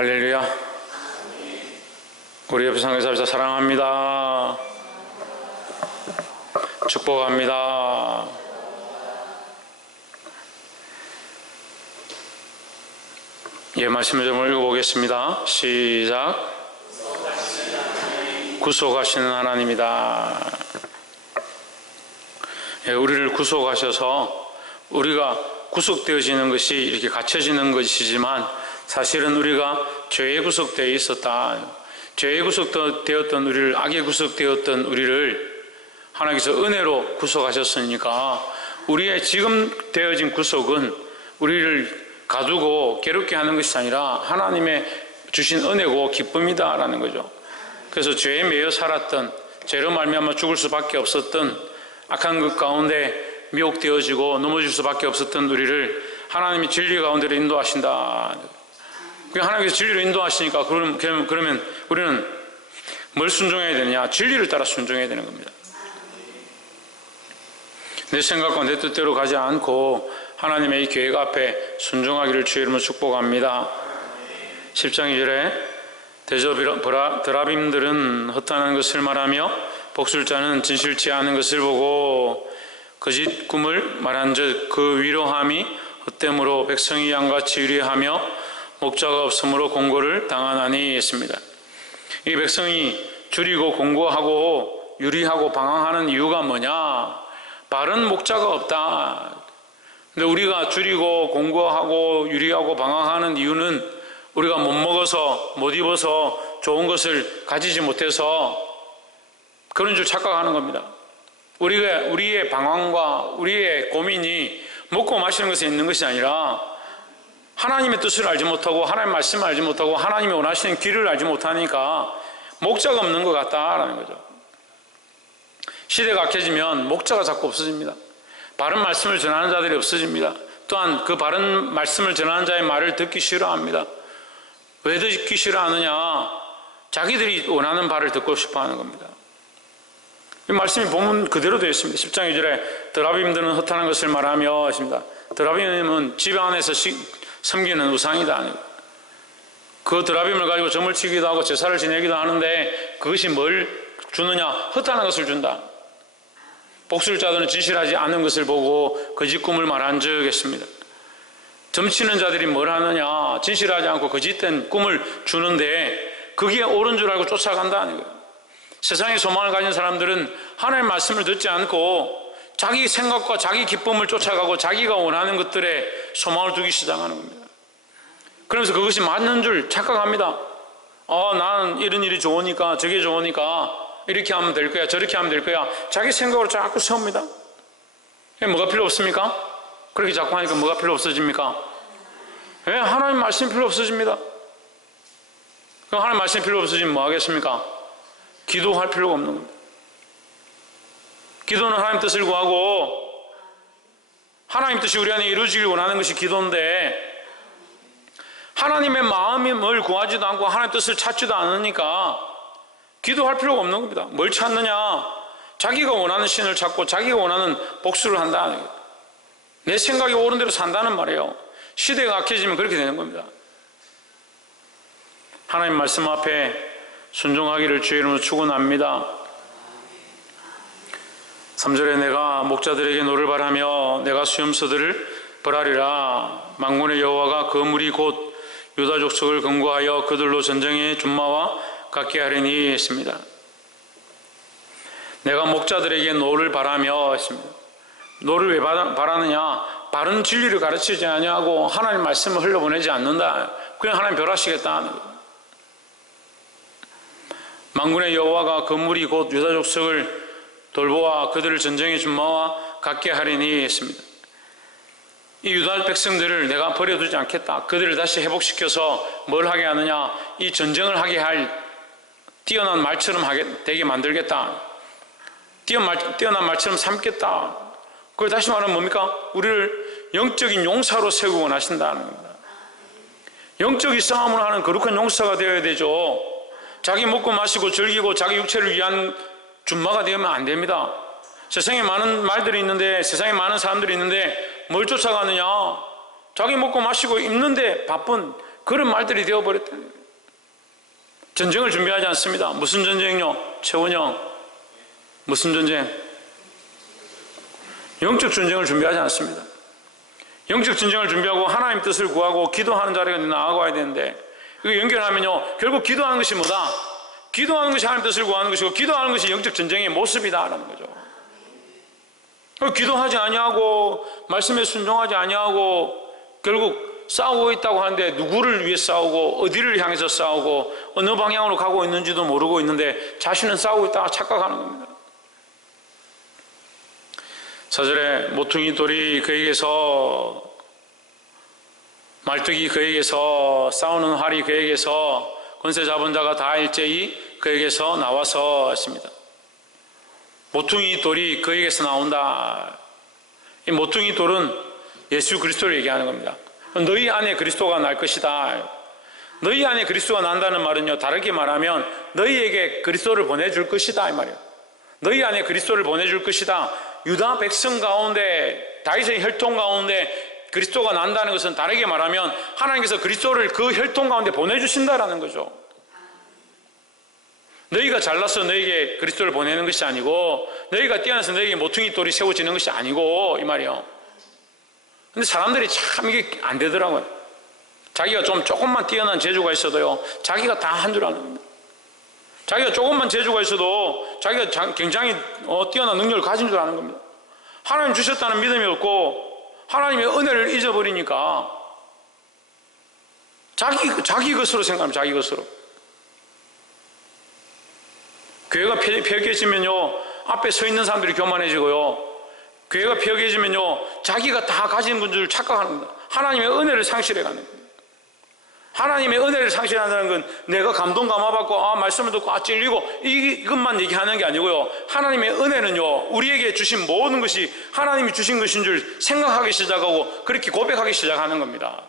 할렐루야. 우리 옆에 상계사입니다. 사랑합니다. 축복합니다. 예, 말씀을 좀 읽어보겠습니다. 시작. 구속하시는 하나님이다. 예, 우리를 구속하셔서 우리가 구속되어지는 것이 이렇게 갖춰지는 것이지만 사실은 우리가 죄에 구속되어 있었다. 죄에 구속되었던 우리를, 악에 구속되었던 우리를 하나님께서 은혜로 구속하셨으니까 우리의 지금 되어진 구속은 우리를 가두고 괴롭게 하는 것이 아니라 하나님의 주신 은혜고 기쁨이다라는 거죠. 그래서 죄에 매여 살았던, 죄로 말미암아 죽을 수밖에 없었던, 악한 것 가운데 미혹되어지고 넘어질 수밖에 없었던 우리를 하나님이 진리 가운데로 인도하신다. 하나님께서 진리로 인도하시니까 그러면 우리는 뭘 순종해야 되느냐? 진리를 따라 순종해야 되는 겁니다. 내 생각과 내 뜻대로 가지 않고 하나님의 이 계획 앞에 순종하기를 주의 이름으로 축복합니다. 10장 2절에 대저 드라빔들은 헛하는 것을 말하며 복술자는 진실치 않은 것을 보고 거짓 꿈을 말한즉 그 위로함이 헛됨으로 백성이 양같이 유리하며 목자가 없으므로 공고를 당하나니 했습니다. 이 백성이 줄이고 공고하고 유리하고 방황하는 이유가 뭐냐? 바른 목자가 없다. 근데 우리가 줄이고 공고하고 유리하고 방황하는 이유는 우리가 못 먹어서, 못 입어서, 좋은 것을 가지지 못해서 그런 줄 착각하는 겁니다. 우리의 방황과 우리의 고민이 먹고 마시는 것에 있는 것이 아니라 하나님의 뜻을 알지 못하고 하나님의 말씀을 알지 못하고 하나님이 원하시는 길을 알지 못하니까 목자가 없는 것 같다라는 거죠. 시대가 악해지면 목자가 자꾸 없어집니다. 바른 말씀을 전하는 자들이 없어집니다. 또한 그 바른 말씀을 전하는 자의 말을 듣기 싫어합니다. 왜 듣기 싫어하느냐? 자기들이 원하는 바를 듣고 싶어하는 겁니다. 이 말씀이 본문 그대로 되어 있습니다. 10장 2절에 드라빔들은 헛하는 것을 말하며 했습니다. 드라빔은 집 안에서 섬기는 우상이다. 그 드라빔을 가지고 점을 치기도 하고 제사를 지내기도 하는데 그것이 뭘 주느냐? 헛하는 것을 준다. 복술자들은 진실하지 않은 것을 보고 거짓 꿈을 말한 즉 했습니다. 점치는 자들이 뭘 하느냐? 진실하지 않고 거짓된 꿈을 주는데 그게 옳은 줄 알고 쫓아간다는 거예요. 세상의 소망을 가진 사람들은 하나님의 말씀을 듣지 않고 자기 생각과 자기 기쁨을 쫓아가고 자기가 원하는 것들에 소망을 두기 시작하는 겁니다. 그러면서 그것이 맞는 줄 착각합니다. 나는 이런 일이 좋으니까, 저게 좋으니까 이렇게 하면 될 거야, 저렇게 하면 될 거야. 자기 생각으로 자꾸 세웁니다. 뭐가 필요 없습니까? 그렇게 자꾸 하니까 뭐가 필요 없어집니까? 왜? 하나님 말씀 필요 없어집니다. 그럼 하나님 말씀 필요 없어지면 뭐 하겠습니까? 기도할 필요가 없는 겁니다. 기도는 하나님 뜻을 구하고 하나님 뜻이 우리 안에 이루어지길 원하는 것이 기도인데 하나님의 마음을 구하지도 않고 하나님 뜻을 찾지도 않으니까 기도할 필요가 없는 겁니다. 뭘 찾느냐? 자기가 원하는 신을 찾고 자기가 원하는 복수를 한다. 내 생각이 옳은 대로 산다는 말이에요. 시대가 악해지면 그렇게 되는 겁니다. 하나님 말씀 앞에 순종하기를 주의 이름으로 축원합니다. 3절에 내가 목자들에게 노를 바라며 내가 수염소들을 벌하리라. 만군의 여호와가 그 무리 곧 유다 족속을 근거하여 그들로 전쟁의 준마와 같게 하리니 했습니다. 내가 목자들에게 노를 바라며 했습니다. 노를 왜 바라느냐? 바른 진리를 가르치지 아니하고 하나님 말씀을 흘려보내지 않는다. 그냥 하나님 멸하시겠다. 만군의 여호와가 그 무리 곧 유다 족속을 돌보아 그들을 전쟁의 준마와 같게 하리니 했습니다. 이 유다 백성들을 내가 버려두지 않겠다. 그들을 다시 회복시켜서 뭘 하게 하느냐? 이 전쟁을 하게 할 뛰어난 말처럼 되게 만들겠다. 뛰어난 말처럼 삼겠다. 그걸 다시 말하면 뭡니까? 우리를 영적인 용사로 세우고 원하신다는 겁니다. 영적인 싸움을 하는 거룩한 용사가 되어야 되죠. 자기 먹고 마시고 즐기고 자기 육체를 위한 준마가 되면 안 됩니다. 세상에 많은 말들이 있는데, 세상에 많은 사람들이 있는데 뭘 쫓아가느냐? 자기 먹고 마시고 입는데 바쁜 그런 말들이 되어버렸다. 전쟁을 준비하지 않습니다. 무슨 전쟁요? 최원영, 무슨 전쟁? 영적 전쟁을 준비하지 않습니다. 영적 전쟁을 준비하고 하나님 뜻을 구하고 기도하는 자리가 나아가야 되는데, 이거 연결하면요, 결국 기도하는 것이 뭐다? 기도하는 것이 하나님 뜻을 구하는 것이고, 기도하는 것이 영적 전쟁의 모습이다라는 거죠. 기도하지 아니하고 말씀에 순종하지 아니하고 결국 싸우고 있다고 하는데, 누구를 위해 싸우고 어디를 향해서 싸우고 어느 방향으로 가고 있는지도 모르고 있는데 자신은 싸우고 있다고 착각하는 겁니다. 4절에 모퉁이 돌이 그에게서, 말뚝이 그에게서, 싸우는 활이 그에게서, 권세 잡은 자가 다 일제히 그에게서 나와서 했습니다. 모퉁이 돌이 그에게서 나온다. 이 모퉁이 돌은 예수 그리스도를 얘기하는 겁니다. 너희 안에 그리스도가 날 것이다. 너희 안에 그리스도가 난다는 말은요, 다르게 말하면 너희에게 그리스도를 보내줄 것이다 이 말이에요. 너희 안에 그리스도를 보내줄 것이다. 유다 백성 가운데, 다윗의 혈통 가운데 그리스도가 난다는 것은 다르게 말하면 하나님께서 그리스도를 그 혈통 가운데 보내주신다라는 거죠. 너희가 잘나서 너희에게 그리스도를 보내는 것이 아니고, 너희가 뛰어나서 너희에게 모퉁이 돌이 세워지는 것이 아니고 이 말이에요. 근데 사람들이 참 이게 안 되더라고요. 자기가 조금만 뛰어난 재주가 있어도요, 자기가 다 한 줄 아는 겁니다. 자기가 조금만 재주가 있어도 자기가 굉장히 뛰어난 능력을 가진 줄 아는 겁니다. 하나님 주셨다는 믿음이 없고 하나님의 은혜를 잊어버리니까 자기 것으로 생각합니다. 자기 것으로. 교회가 폐역해지면요, 앞에 서 있는 사람들이 교만해지고요, 교회가 폐역해지면요, 자기가 다 가진 줄 착각하는 겁니다. 하나님의 은혜를 상실해가는 겁니다. 하나님의 은혜를 상실한다는 건 내가 감동 감화받고 말씀을 듣고 찔리고 이것만 얘기하는 게 아니고요, 하나님의 은혜는요, 우리에게 주신 모든 것이 하나님이 주신 것인 줄 생각하기 시작하고 그렇게 고백하기 시작하는 겁니다.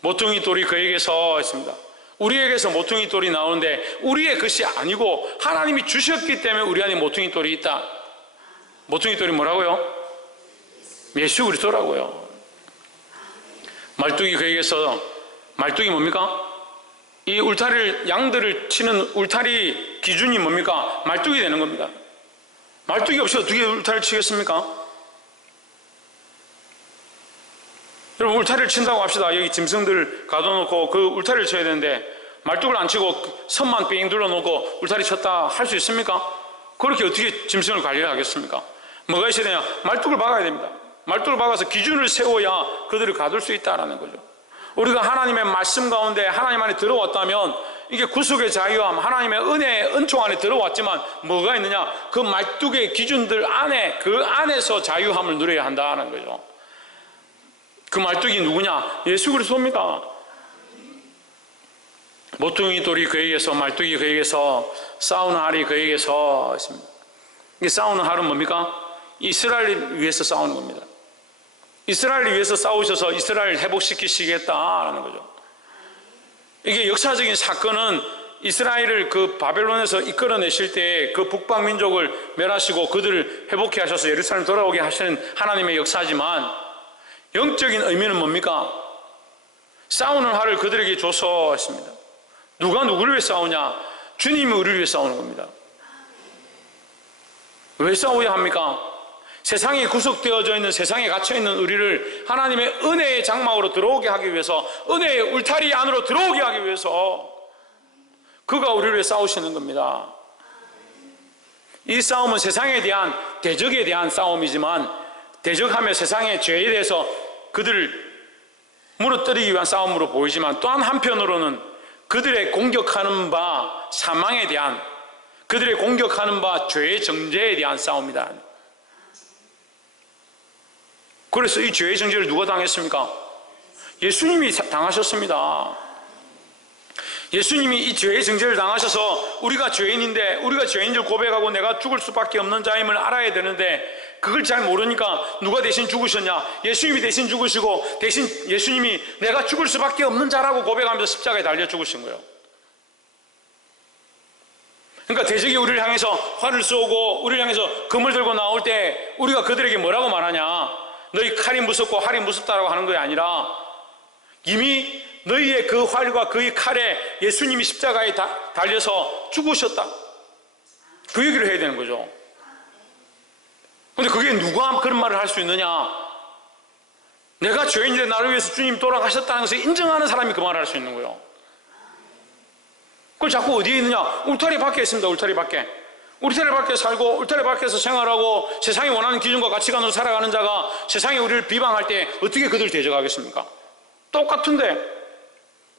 모퉁이 돌이 그에게서 했습니다. 우리에게서 모퉁이 돌이 나오는데 우리의 것이 아니고 하나님이 주셨기 때문에 우리 안에 모퉁이 돌이 있다. 모퉁이 돌이 뭐라고요? 예수 그리스도라고요. 말뚝이 그에게서, 말뚝이 뭡니까? 이 울타리를, 양들을 치는 울타리 기준이 뭡니까? 말뚝이 되는 겁니다. 말뚝이 없이 어떻게 울타리를 치겠습니까? 여러분, 울타리를 친다고 합시다. 여기 짐승들 가둬놓고 그 울타리를 쳐야 되는데 말뚝을 안 치고 선만 삥 둘러놓고 울타리 쳤다 할 수 있습니까? 그렇게 어떻게 짐승을 관리를 하겠습니까? 뭐가 있어야 되냐? 말뚝을 박아야 됩니다. 말뚝을 박아서 기준을 세워야 그들을 가둘 수 있다는 거죠. 우리가 하나님의 말씀 가운데 하나님 안에 들어왔다면 이게 구속의 자유함, 하나님의 은혜의 은총 안에 들어왔지만 뭐가 있느냐? 그 말뚝의 기준들 안에, 그 안에서 자유함을 누려야 한다는 거죠. 그 말뚝이 누구냐? 예수 그리스도입니다. 모퉁이 돌이 그에게서, 말뚝이 그에게서, 싸우는 활이 그에게서 있습니다. 이 싸우는 활은 뭡니까? 이스라엘을 위해서 싸우는 겁니다. 이스라엘을 위해서 싸우셔서 이스라엘을 회복시키시겠다라는 거죠. 이게 역사적인 사건은 이스라엘을 그 바벨론에서 이끌어내실 때 그 북방 민족을 멸하시고 그들을 회복해 하셔서 예루살렘 돌아오게 하시는 하나님의 역사지만, 영적인 의미는 뭡니까? 싸우는 활을 그들에게 줘서 했습니다. 누가 누구를 위해 싸우냐? 주님이 우리를 위해 싸우는 겁니다. 왜 싸워야 합니까? 세상에 구속되어져 있는, 세상에 갇혀있는 우리를 하나님의 은혜의 장막으로 들어오게 하기 위해서, 은혜의 울타리 안으로 들어오게 하기 위해서 그가 우리를 위해 싸우시는 겁니다. 이 싸움은 세상에 대한, 대적에 대한 싸움이지만, 대적하며 세상의 죄에 대해서 그들을 무너뜨리기 위한 싸움으로 보이지만, 또한 한편으로는 그들의 공격하는 바 사망에 대한, 그들의 공격하는 바 죄의 정죄에 대한 싸움이다. 그래서 이 죄의 정죄를 누가 당했습니까? 예수님이 당하셨습니다. 예수님이 이 죄의 정죄를 당하셔서 우리가 죄인인데, 우리가 죄인 줄 고백하고 내가 죽을 수밖에 없는 자임을 알아야 되는데 그걸 잘 모르니까 누가 대신 죽으셨냐? 예수님이 대신 죽으시고, 대신 예수님이 내가 죽을 수밖에 없는 자라고 고백하면서 십자가에 달려 죽으신 거예요. 그러니까 대적이 우리를 향해서 활을 쏘고 우리를 향해서 금을 들고 나올 때 우리가 그들에게 뭐라고 말하냐? 너희 칼이 무섭고 활이 무섭다라고 하는 것이 아니라 이미 너희의 그 활과 그의 칼에 예수님이 십자가에 달려서 죽으셨다. 그 얘기를 해야 되는 거죠. 근데 그게 누가 그런 말을 할 수 있느냐? 내가 죄인인데 나를 위해서 주님 돌아가셨다는 것을 인정하는 사람이 그 말을 할 수 있는 거예요. 그걸 자꾸 어디에 있느냐? 울타리 밖에 있습니다. 울타리 밖에. 울타리 밖에 살고 울타리 밖에서 생활하고 세상이 원하는 기준과 가치관으로 살아가는 자가 세상이 우리를 비방할 때 어떻게 그들을 대적하겠습니까? 똑같은데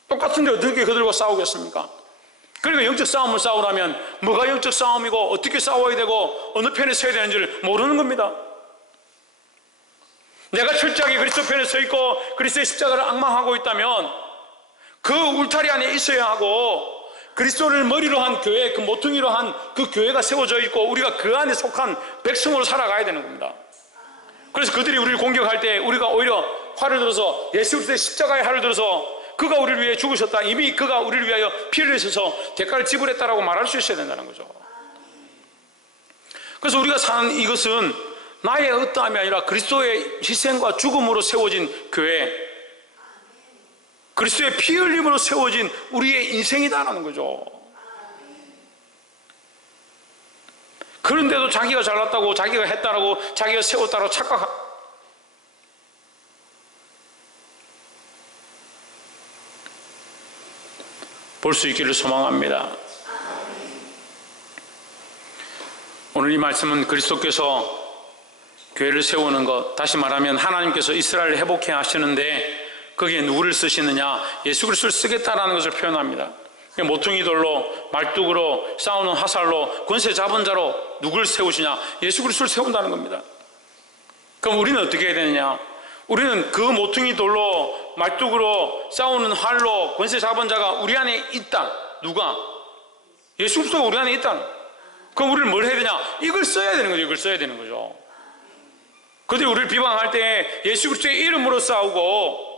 어떻게 그들과 싸우겠습니까? 그러니까 영적 싸움을 싸우려면 뭐가 영적 싸움이고 어떻게 싸워야 되고 어느 편에 서야 되는지를 모르는 겁니다. 내가 철저하게 그리스도 편에 서 있고 그리스도의 십자가를 앙망하고 있다면 그 울타리 안에 있어야 하고, 그리스도를 머리로 한 교회, 그 모퉁이로 한 그 교회가 세워져 있고 우리가 그 안에 속한 백성으로 살아가야 되는 겁니다. 그래서 그들이 우리를 공격할 때 우리가 오히려 활을 들어서, 예수 그리스도의 십자가의 활을 들어서 그가 우리를 위해 죽으셨다, 이미 그가 우리를 위하여 피를 흘리셔서 대가를 지불했다라고 말할 수 있어야 된다는 거죠. 그래서 우리가 사는 이것은 나의 어떠함이 아니라 그리스도의 희생과 죽음으로 세워진 교회, 그리스도의 피 흘림으로 세워진 우리의 인생이다라는 거죠. 그런데도 자기가 잘났다고, 자기가 했다라고, 자기가 세웠다라고 볼 수 있기를 소망합니다. 오늘 이 말씀은 그리스도께서 교회를 세우는 것, 다시 말하면 하나님께서 이스라엘을 회복해 하시는데 거기에 누구를 쓰시느냐? 예수 그리스도를 쓰겠다라는 것을 표현합니다. 모퉁이 돌로, 말뚝으로, 싸우는 화살로, 권세 잡은 자로 누구를 세우시냐? 예수 그리스도를 세운다는 겁니다. 그럼 우리는 어떻게 해야 되느냐? 우리는 그 모퉁이 돌로, 말뚝으로, 싸우는 활로, 권세 잡은 자가 우리 안에 있다. 누가? 예수 그리스도가 우리 안에 있다. 그럼 우리는 뭘 해야 되냐? 이걸 써야 되는 거죠. 이걸 써야 되는 거죠. 그들이 우리를 비방할 때 예수 그리스도의 이름으로 싸우고,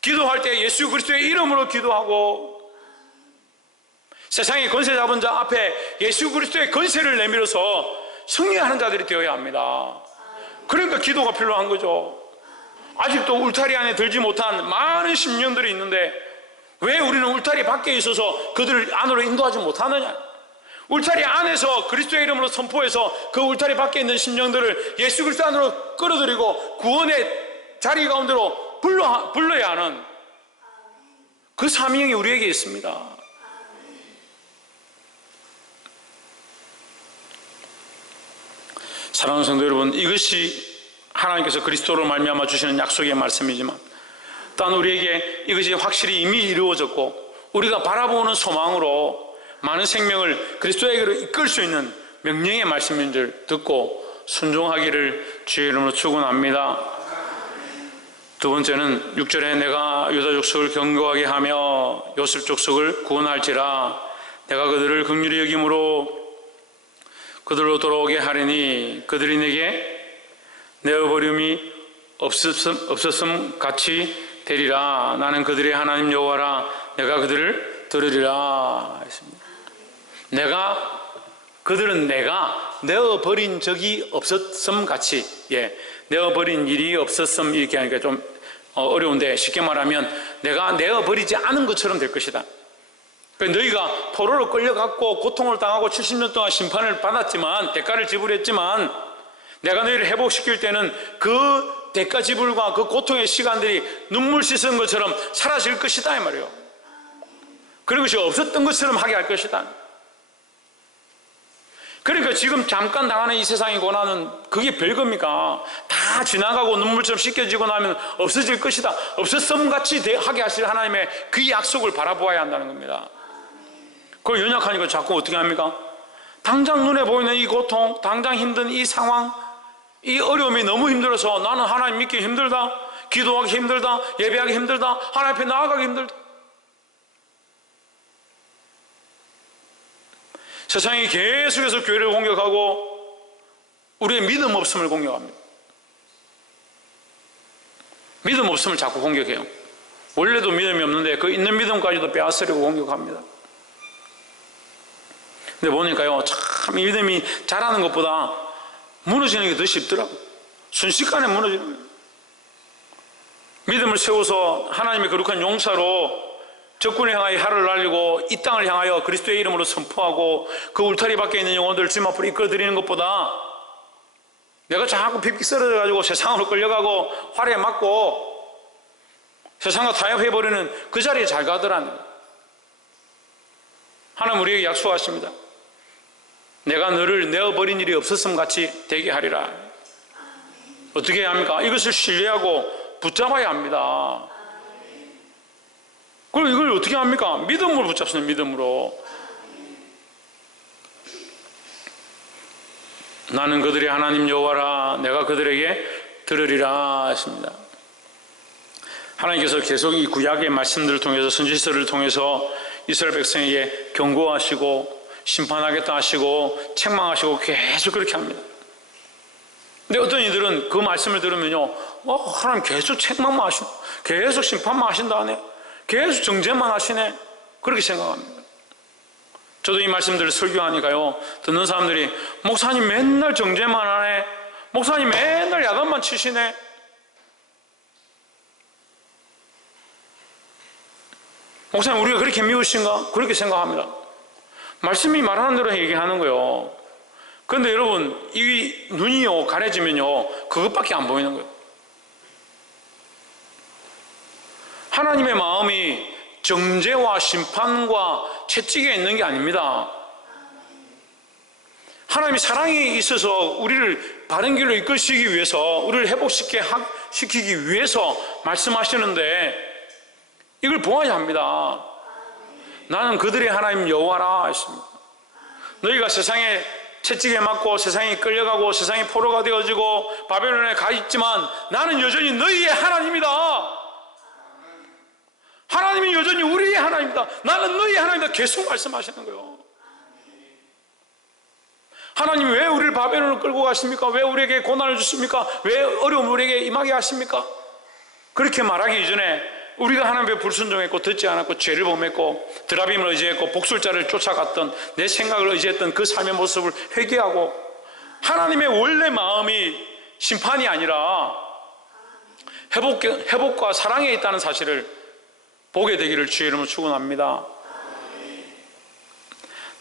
기도할 때 예수 그리스도의 이름으로 기도하고, 세상의 권세 잡은 자 앞에 예수 그리스도의 권세를 내밀어서 승리하는 자들이 되어야 합니다. 그러니까 기도가 필요한 거죠. 아직도 울타리 안에 들지 못한 많은 심령들이 있는데 왜 우리는 울타리 밖에 있어서 그들을 안으로 인도하지 못하느냐? 울타리 안에서 그리스도의 이름으로 선포해서 그 울타리 밖에 있는 심령들을 예수 그리스도 안으로 끌어들이고 구원의 자리 가운데로 불러야 하는 그 사명이 우리에게 있습니다. 사랑하는 성도 여러분, 이것이 하나님께서 그리스도로 말미암아 주시는 약속의 말씀이지만 또한 우리에게 이것이 확실히 이미 이루어졌고 우리가 바라보는 소망으로 많은 생명을 그리스도에게로 이끌 수 있는 명령의 말씀인 줄 듣고 순종하기를 주의 이름으로 축원합니다. 두 번째는 6절에 내가 유다 족속을 견고하게 하며 요셉 족속을 구원할지라 내가 그들을 긍휼히 여김으로 그들로 돌아오게 하리니 그들이 내게 내어버림이 없었음 같이 되리라. 나는 그들의 하나님 여호와라. 내가 그들을 들으리라 했습니다. 그들은 내가 내어버린 적이 없었음 같이, 내어버린 일이 없었음 이렇게 하니까 좀 어려운데 쉽게 말하면 내가 내어버리지 않은 것처럼 될 것이다. 너희가 포로로 끌려갔고 고통을 당하고 70년 동안 심판을 받았지만, 대가를 지불했지만 내가 너희를 회복시킬 때는 그 대가 지불과 그 고통의 시간들이 눈물 씻은 것처럼 사라질 것이다 이 말이에요. 그런 것이 없었던 것처럼 하게 할 것이다. 그러니까 지금 잠깐 당하는 이 세상의 고난은 그게 별겁니까? 다 지나가고 눈물처럼 씻겨지고 나면 없어질 것이다. 없었음같이 하게 하실 하나님의 그 약속을 바라보아야 한다는 겁니다. 그걸 연약하니까 자꾸 어떻게 합니까? 당장 눈에 보이는 이 고통, 당장 힘든 이 상황, 이 어려움이 너무 힘들어서 나는 하나님 믿기 힘들다, 기도하기 힘들다, 예배하기 힘들다, 하나님 앞에 나아가기 힘들다. 세상이 계속해서 교회를 공격하고 우리의 믿음 없음을 공격합니다. 믿음 없음을 자꾸 공격해요. 원래도 믿음이 없는데 그 있는 믿음까지도 빼앗으려고 공격합니다. 근데 보니까요, 참 이 믿음이 자라는 것보다 무너지는 게 더 쉽더라고요. 순식간에 무너지는 거예요. 믿음을 세워서 하나님의 거룩한 용사로 적군을 향하여 활을 날리고 이 땅을 향하여 그리스도의 이름으로 선포하고 그 울타리 밖에 있는 영혼들을 주님 앞으로 이끌어드리는 것보다 내가 자꾸 픽픽 쓰러져가지고 세상으로 끌려가고 활에 맞고 세상과 타협해버리는 그 자리에 잘 가더라는 거예요. 하나님 우리에게 약속하십니다. 내가 너를 내어버린 일이 없었음 같이 되게 하리라. 어떻게 해야 합니까? 이것을 신뢰하고 붙잡아야 합니다. 그럼 이걸 어떻게 합니까? 믿음으로 붙잡습니다. 믿음으로. 나는 그들의 하나님 여호와라. 내가 그들에게 들으리라 하십니다. 하나님께서 계속 이 구약의 말씀들을 통해서 선지서를 통해서 이스라엘 백성에게 경고하시고 심판하겠다 하시고 책망하시고 계속 그렇게 합니다. 근데 어떤 이들은 그 말씀을 들으면요, 하나님 계속 책망만 하시네, 계속 심판만 하신다 하네, 계속 정죄만 하시네, 그렇게 생각합니다. 저도 이 말씀들을 설교하니까요, 듣는 사람들이 목사님 맨날 정죄만 하네, 목사님 맨날 야단만 치시네. 목사님 우리가 그렇게 미우신가? 그렇게 생각합니다. 말씀이 말하는 대로 얘기하는 거예요. 그런데 여러분, 이 눈이요 가려지면요 그것밖에 안 보이는 거예요. 하나님의 마음이 정죄와 심판과 채찍에 있는 게 아닙니다. 하나님이 사랑이 있어서 우리를 바른 길로 이끌시기 위해서, 우리를 회복시키기 위해서 말씀하시는데 이걸 보아야 합니다. 나는 그들의 하나님 여호와라 했습니다. 너희가 세상에 채찍에 맞고 세상에 끌려가고 세상에 포로가 되어지고 바벨론에 가 있지만 나는 여전히 너희의 하나님이다. 하나님이 여전히 우리의 하나님이다. 나는 너희의 하나님이다. 계속 말씀하시는 거예요. 하나님이 왜 우리를 바벨론을 끌고 가십니까? 왜 우리에게 고난을 주십니까? 왜 어려움을 우리에게 임하게 하십니까? 그렇게 말하기 이전에 우리가 하나님의 불순종했고 듣지 않았고 죄를 범했고 드라빔을 의지했고 복술자를 쫓아갔던 내 생각을 의지했던 그 삶의 모습을 회개하고 하나님의 원래 마음이 심판이 아니라 회복과 사랑에 있다는 사실을 보게 되기를 주의 이름으로 축원합니다.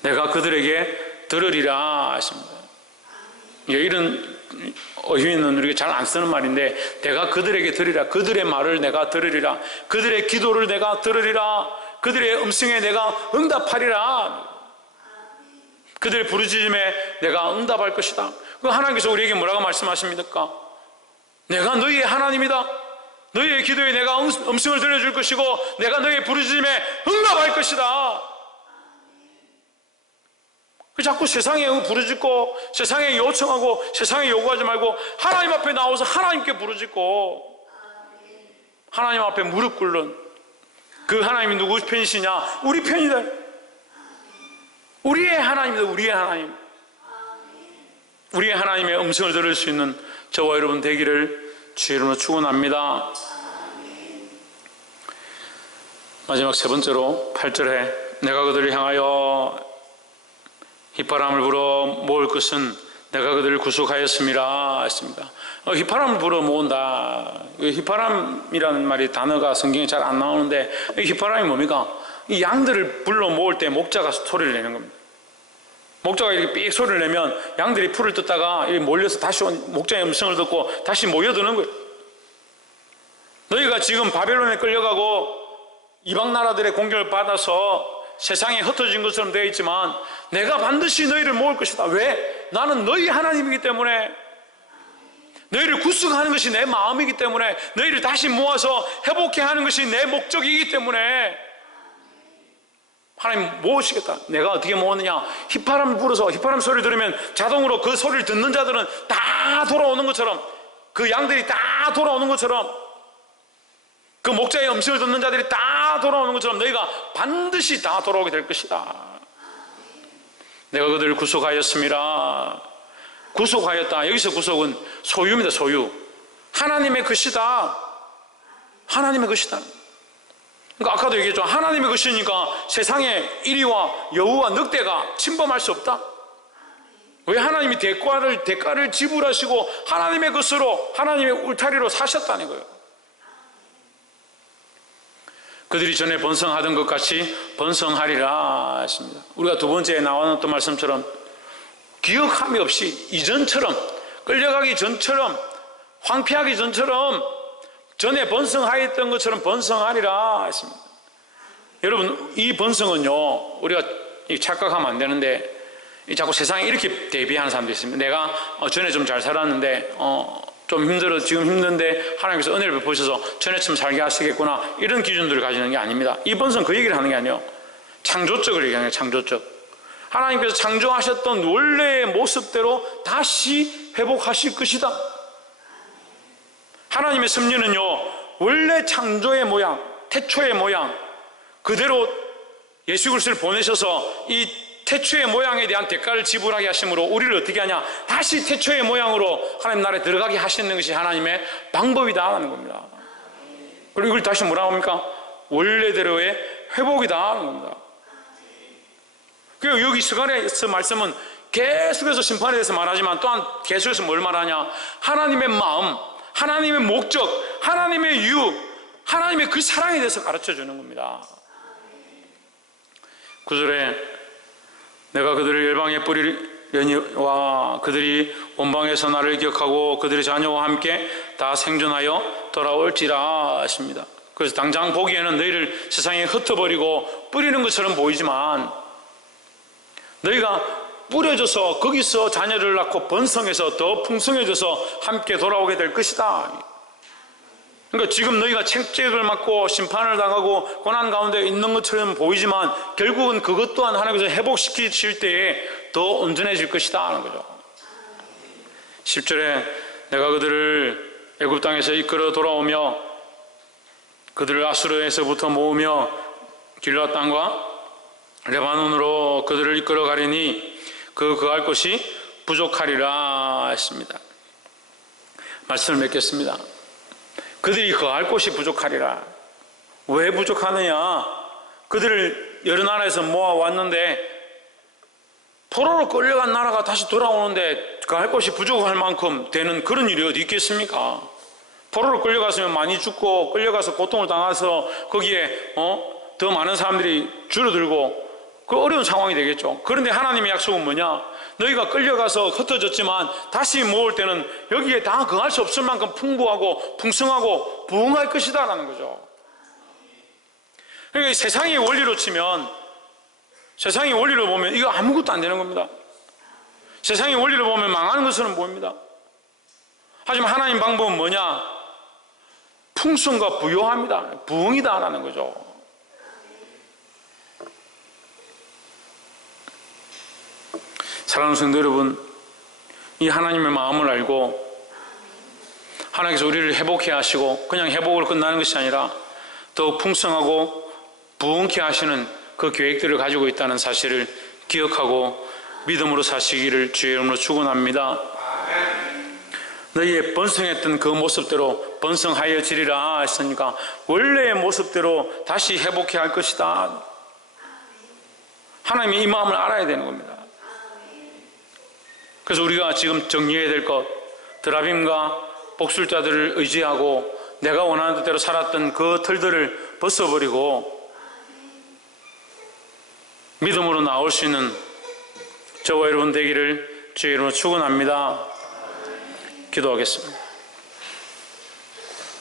내가 그들에게 들으리라 하십니다. 이런 의미는 우리가 잘 안 쓰는 말인데, 내가 그들에게 들으리라, 그들의 말을 내가 들으리라, 그들의 기도를 내가 들으리라, 그들의 음성에 내가 응답하리라, 그들의 부르짖음에 내가 응답할 것이다. 그 하나님께서 우리에게 뭐라고 말씀하십니까? 내가 너희의 하나님이다. 너희의 기도에 내가 음성을 들려줄 것이고 내가 너희의 부르짖음에 응답할 것이다. 자꾸 세상에 부르짖고 세상에 요청하고 세상에 요구하지 말고 하나님 앞에 나와서 하나님께 부르짖고 하나님 앞에 무릎 꿇는 그 하나님이 누구 편이시냐? 우리 편이다. 우리의 하나님이다. 우리의 하나님. 우리의 하나님의 음성을 들을 수 있는 저와 여러분 되기를 주의 이름으로 축원합니다. 마지막 세 번째로 8절에 내가 그들을 향하여 휘파람을 불어 모을 것은 내가 그들을 구속하였음이라 했습니다. 휘파람을 불어 모은다. 휘파람이라는 말이 단어가 성경에 잘 안 나오는데 휘파람이 뭡니까? 이 양들을 불러 모을 때 목자가 소리를 내는 겁니다. 목자가 이렇게 삑 소리를 내면 양들이 풀을 뜯다가 몰려서 다시 목자의 음성을 듣고 다시 모여드는 거예요. 너희가 지금 바벨론에 끌려가고 이방 나라들의 공격을 받아서 세상에 흩어진 것처럼 되어 있지만 내가 반드시 너희를 모을 것이다. 왜? 나는 너희 하나님이기 때문에, 너희를 구속하는 것이 내 마음이기 때문에, 너희를 다시 모아서 회복해 하는 것이 내 목적이기 때문에 하나님 모으시겠다. 내가 어떻게 모으느냐? 휘파람을 불어서 휘파람 소리를 들으면 자동으로 그 소리를 듣는 자들은 다 돌아오는 것처럼, 그 양들이 다 돌아오는 것처럼, 그 목자의 음성을 듣는 자들이 다 돌아오는 것처럼 너희가 반드시 다 돌아오게 될 것이다. 내가 그들을 구속하였음이라. 구속하였다. 여기서 구속은 소유입니다. 소유. 하나님의 것이다. 하나님의 것이다. 그러니까 아까도 얘기했죠. 하나님의 것이니까 세상의 이리와 여우와 늑대가 침범할 수 없다. 왜? 하나님이 대가를 지불하시고 하나님의 것으로, 하나님의 울타리로 사셨다는 거예요. 그들이 전에 번성하던 것 같이 번성하리라 했습니다. 우리가 두 번째에 나왔던 말씀처럼 기억함이 없이 이전처럼, 끌려가기 전처럼, 황폐하기 전처럼, 전에 번성하였던 것처럼 번성하리라 했습니다. 여러분, 이 번성은요, 우리가 착각하면 안 되는데, 자꾸 세상에 이렇게 대비하는 사람도 있습니다. 내가 전에 좀 잘 살았는데 좀 힘들어, 지금 힘든데 하나님께서 은혜를 베푸셔서 전에처럼 살게 하시겠구나, 이런 기준들을 가지는 게 아닙니다. 이 번성 그 얘기를 하는 게 아니에요. 창조적을 얘기하는 거예요. 창조적. 하나님께서 창조하셨던 원래의 모습대로 다시 회복하실 것이다. 하나님의 섭리는요, 원래 창조의 모양, 태초의 모양 그대로 예수 그리스도를 보내셔서 이 태초의 모양에 대한 대가를 지불하게 하심으로 우리를 어떻게 하냐, 다시 태초의 모양으로 하나님 나라에 들어가게 하시는 것이 하나님의 방법이다 하는 겁니다. 그리고 이걸 다시 뭐라고 합니까? 원래대로의 회복이다 하는 겁니다. 그리고 여기 스가랴서 말씀은 계속해서 심판에 대해서 말하지만 또한 계속해서 뭘 말하냐, 하나님의 마음, 하나님의 목적, 하나님의 이유, 하나님의 그 사랑에 대해서 가르쳐 주는 겁니다. 9절에 내가 그들을 열방에 뿌리려니와 그들이 원방에서 나를 기억하고 그들의 자녀와 함께 다 생존하여 돌아올지라 하십니다. 그래서 당장 보기에는 너희를 세상에 흩어버리고 뿌리는 것처럼 보이지만 너희가 뿌려져서 거기서 자녀를 낳고 번성해서 더 풍성해져서 함께 돌아오게 될 것이다. 그러니까 지금 너희가 책책을 맞고 심판을 당하고 고난 가운데 있는 것처럼 보이지만 결국은 그것 또한 하나님께서 회복시키실 때에 더 온전해질 것이다 하는 거죠. 10절에 내가 그들을 애굽 땅에서 이끌어 돌아오며 그들을 아수르에서부터 모으며 길라 땅과 레바논으로 그들을 이끌어 가리니 거할 곳이 부족하리라 했습니다. 말씀을 맺겠습니다. 그들이 거할 곳이 부족하리라. 왜 부족하느냐? 그들을 여러 나라에서 모아왔는데 포로로 끌려간 나라가 다시 돌아오는데 거할 곳이 부족할 만큼 되는 그런 일이 어디 있겠습니까? 포로로 끌려갔으면 많이 죽고 끌려가서 고통을 당해서 거기에 더 많은 사람들이 줄어들고 그 어려운 상황이 되겠죠. 그런데 하나님의 약속은 뭐냐? 너희가 끌려가서 흩어졌지만 다시 모을 때는 여기에 다 거할 수 없을 만큼 풍부하고 풍성하고 부흥할 것이다 라는 거죠. 그러니까 세상의 원리로 치면, 세상의 원리로 보면 이거 아무것도 안 되는 겁니다. 세상의 원리로 보면 망하는 것으로는 보입니다. 하지만 하나님 방법은 뭐냐? 풍성과 부요합니다. 부흥이다 라는 거죠. 사랑하는 성도 여러분, 이 하나님의 마음을 알고 하나님께서 우리를 회복해 하시고 그냥 회복으로 끝나는 것이 아니라 더 풍성하고 부흥케 하시는 그 계획들을 가지고 있다는 사실을 기억하고 믿음으로 사시기를 주의 이름으로 축원합니다. 너희의 번성했던 그 모습대로 번성하여지리라 했으니까 원래의 모습대로 다시 회복해 할 것이다. 하나님이 이 마음을 알아야 되는 겁니다. 그래서 우리가 지금 정리해야 될 것, 드라빔과 복술자들을 의지하고 내가 원하는 대로 살았던 그 틀들을 벗어버리고 믿음으로 나올 수 있는 저와 여러분 되기를 주의 이름으로 축원합니다. 기도하겠습니다.